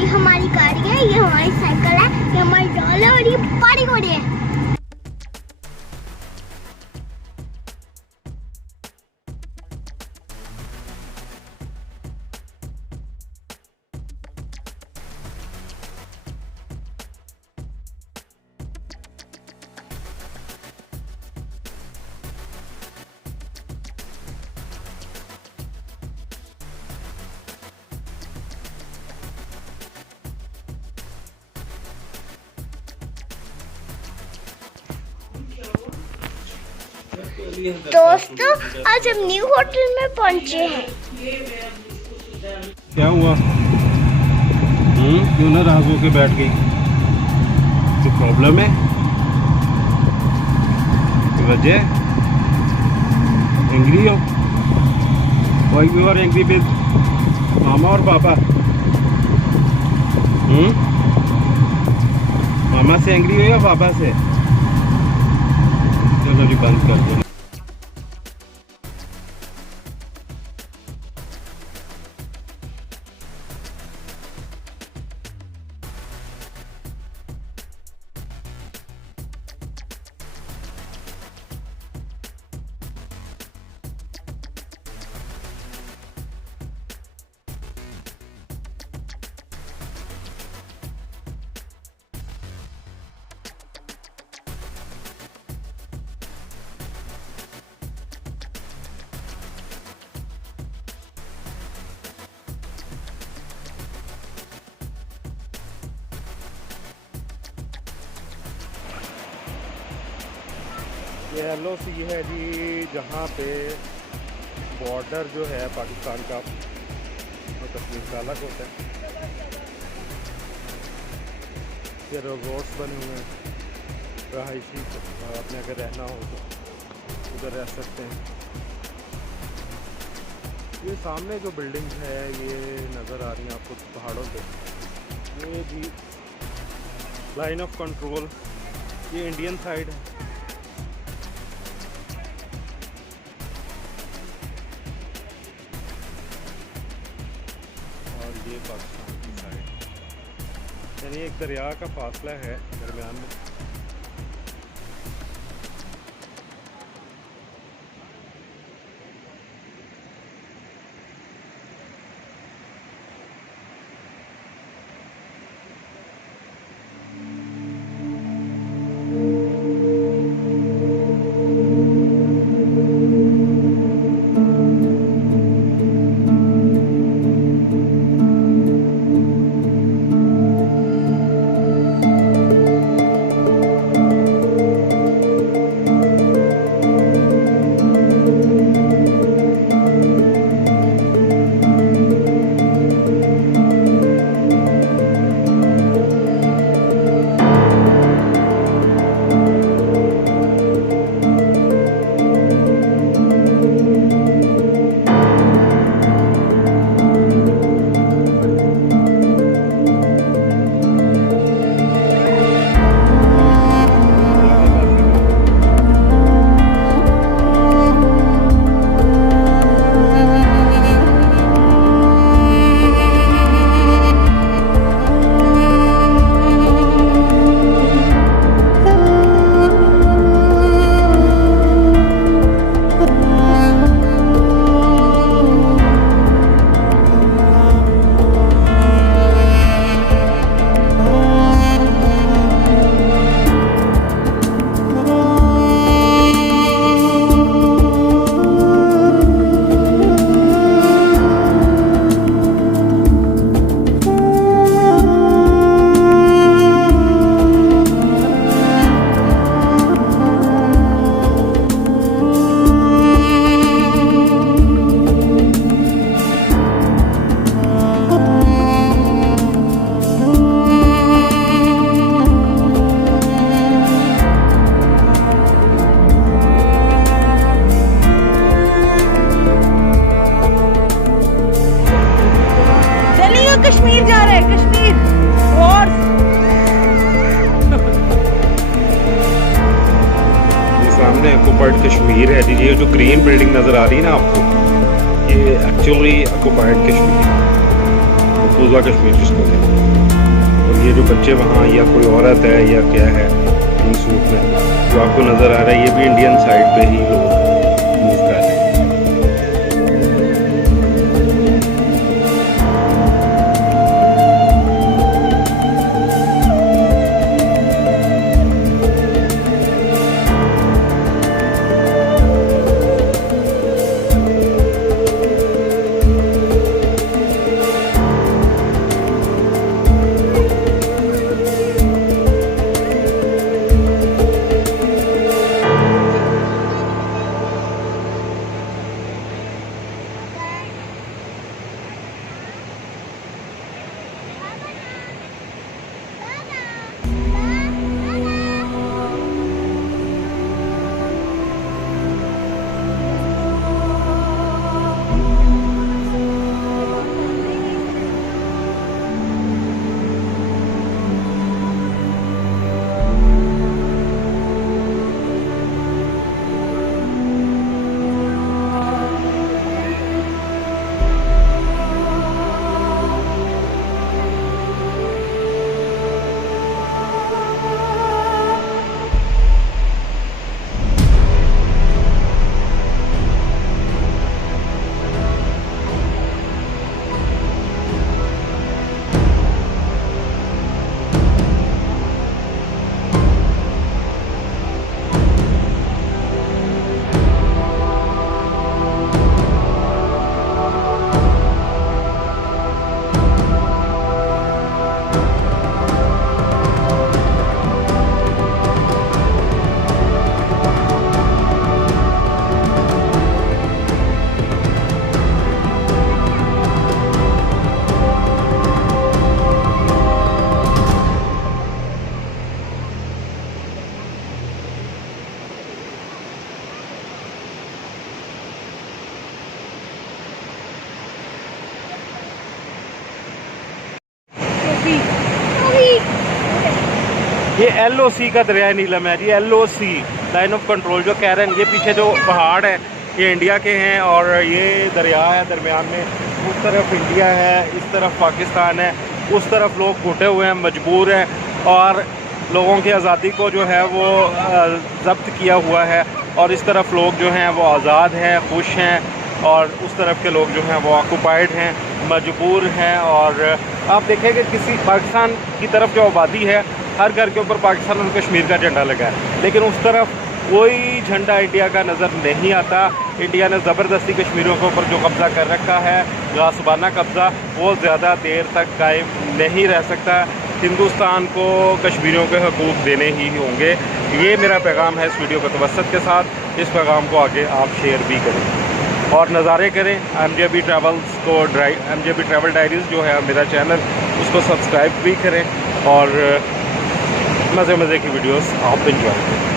ये हमारी गाड़ी है, ये हमारी साइकिल है, ये हमारी डॉल है और ये बड़ी घोड़ी है। दोस्तों आज हम न्यू होटल में पहुंचे हैं। क्या हुआ? क्यों नाराज होके बैठ गई? कोई प्रॉब्लम है? कोई वजह? एंग्री हो? Why you are angry with मामा और पापा? मामा से एंग्री हो या पापा से? चलो जी बंद कर दो। ये LOC है जी, जहाँ पे बॉर्डर जो है पाकिस्तान का वो कश्मीर का अलग होता है। ये रोड्स बने हुए हैं, रहायशी आपने अगर रहना हो तो उधर रह सकते हैं। ये सामने जो बिल्डिंग है ये नज़र आ रही है आपको पहाड़ों पे, ये जी लाइन ऑफ कंट्रोल, ये इंडियन साइड है। ये पाकिस्तान की साइड, यानी एक दरिया का फासला है दरमियान में। कश्मीर जा रहे हैं, कश्मीर और ये सामने ऑक्युपाइड कश्मीर है जी। ये जो ग्रीन बिल्डिंग नज़र आ रही है ना आपको, ये एक्चुअली ऑक्युपाइड कश्मीर मकबूजा कश्मीर जिसको कहते हैं। और ये जो बच्चे वहाँ या कोई औरत है या क्या है इन सूट में जो आपको नज़र आ रहा है, ये भी इंडियन साइड पे ही लोग मूव कर रहे हैं। ये LOC का दरिया नीलम है जी, LOC लाइन ऑफ कंट्रोल जो कह रहे हैं। ये पीछे जो पहाड़ है ये इंडिया के हैं और ये दरिया है दरमियान में। उस तरफ इंडिया है, इस तरफ पाकिस्तान है, उस तरफ लोग घुटे हुए हैं, मजबूर हैं और लोगों की आज़ादी को जो है वो ज़ब्त किया हुआ है। और इस तरफ लोग जो हैं वो आज़ाद हैं, खुश हैं और उस तरफ के लोग जो हैं वो ऑक्यूपाइड हैं, मजबूर हैं। और आप देखें कि किसी पाकिस्तान की तरफ जो आबादी है हर घर के ऊपर पाकिस्तान और कश्मीर का झंडा लगा है, लेकिन उस तरफ कोई झंडा इंडिया का नज़र नहीं आता। इंडिया ने ज़बरदस्ती कश्मीरियों के ऊपर जो कब्ज़ा कर रखा है, गासबाना कब्ज़ा, वो ज़्यादा देर तक कायम नहीं रह सकता। हिंदुस्तान को कश्मीरियों के हकूक़ देने ही होंगे। ये मेरा पैगाम है इस वीडियो के तवस्सुत के साथ। इस पैगाम को आगे आप शेयर भी करें और नज़ारे करें। MJB ट्रैवल्स को MJB ट्रैवल डायरीज़ जो है मेरा चैनल, उसको सब्सक्राइब भी करें और मज़े मज़े की वीडियोस आप एंजॉय करें।